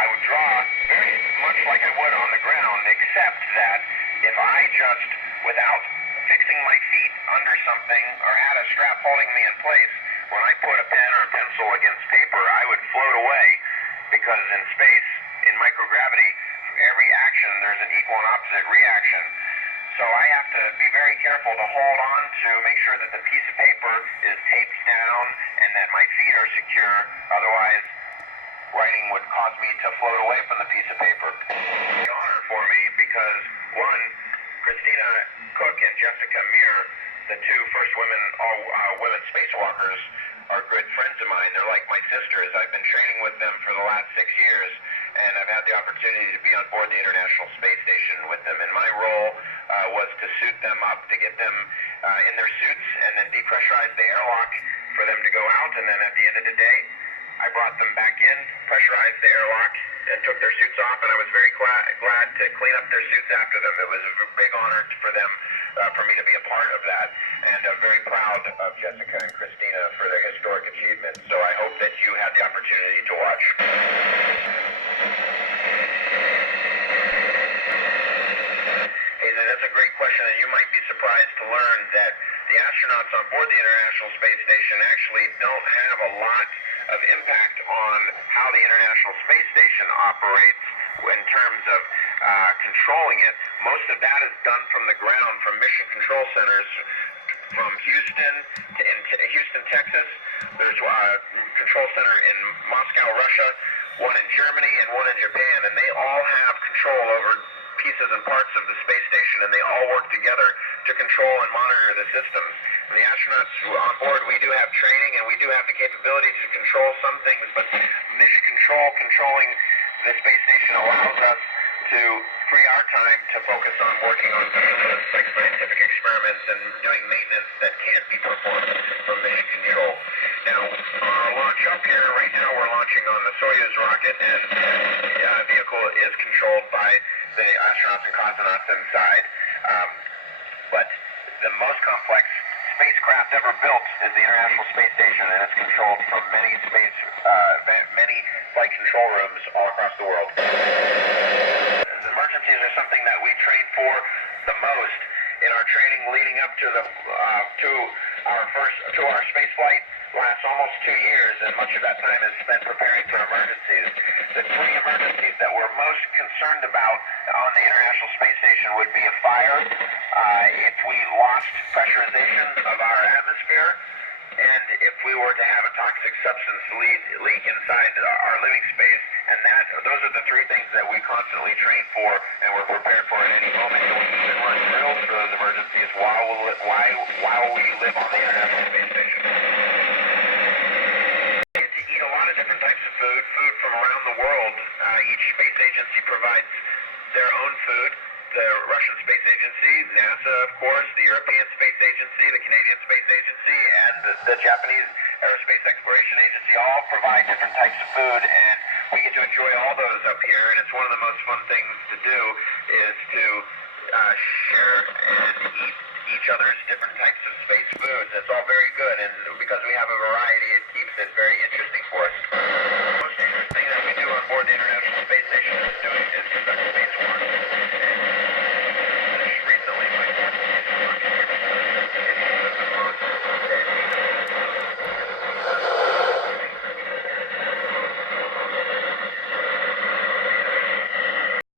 I would draw very much like I would on the ground, except that if I just, without fixing my feet under something or had a strap holding me in place, when I put a pen or a pencil against paper, I would float away, because in space, in microgravity, for every action, there's an equal and opposite reaction. So I have to be very careful to hold on to make sure that the piece of paper is taped down and that my feet are secure. Otherwise, writing would cause me to float away from the piece of paper. It's an honor for me because, one, Christina Cook and Jessica Meir, the two first women spacewalkers, are good friends of mine. They're like my sisters. I've been training with them for the last 6 years, and I've had the opportunity to be on board the International Space Station with them. And my role was to suit them up, to get them in their suits, and then depressurize the airlock for them to go out. And then at the end of the day, I brought them back in, pressurized the airlock, and took their suits off, and I was very glad to clean up their suits after them. It was a big honor for them, for me to be a part of that, and I'm very proud of Jessica and Christina for their historic achievements. So I hope that you had the opportunity to watch. Hey, that's a great question, and you might be surprised to learn that the astronauts on board the International Space Station actually don't have a lot of impact on how the International Space Station operates in terms of controlling it. Most of that is done from the ground, from mission control centers, from Houston, Texas. There's a control center in Moscow, Russia, one in Germany, and one in Japan, and they all have control over pieces and parts of the space station, and they all work together to control and monitor the systems. And the astronauts on board, we do have training, and we do have the capability to control some things, but mission controlling the space station allows us to free our time to focus on working on like scientific experiments and doing maintenance that can't be performed from mission control. Now, our launch up here, right now we're launching on the Soyuz rocket, and the vehicle is controlled by the astronauts and cosmonauts inside. But the most complex spacecraft ever built is the International Space Station, and it's controlled from many flight control rooms all across the world. Emergencies are something that we train for the most. In our training leading up to our space flight lasts almost 2 years, and much of that time is spent preparing for emergencies. The 3 emergencies that we're most concerned about on the International Space Station would be a fire, if we lost pressurization of our atmosphere, and if we were to have a toxic substance leak inside our living space. And those are the 3 things that we constantly train for, and we're prepared for at any moment. And we even run drills for those emergencies while we live on the International Space Station. We get to eat a lot of different types of food from around the world. Each space agency provides their own food. The Russian Space Agency, NASA, of course, the European Space Agency, the Canadian Space Agency, and the Japanese Aerospace Exploration Agency all provide different types of food, and we get to enjoy all those up here. And it's one of the most fun things to do is to share and eat each other's different types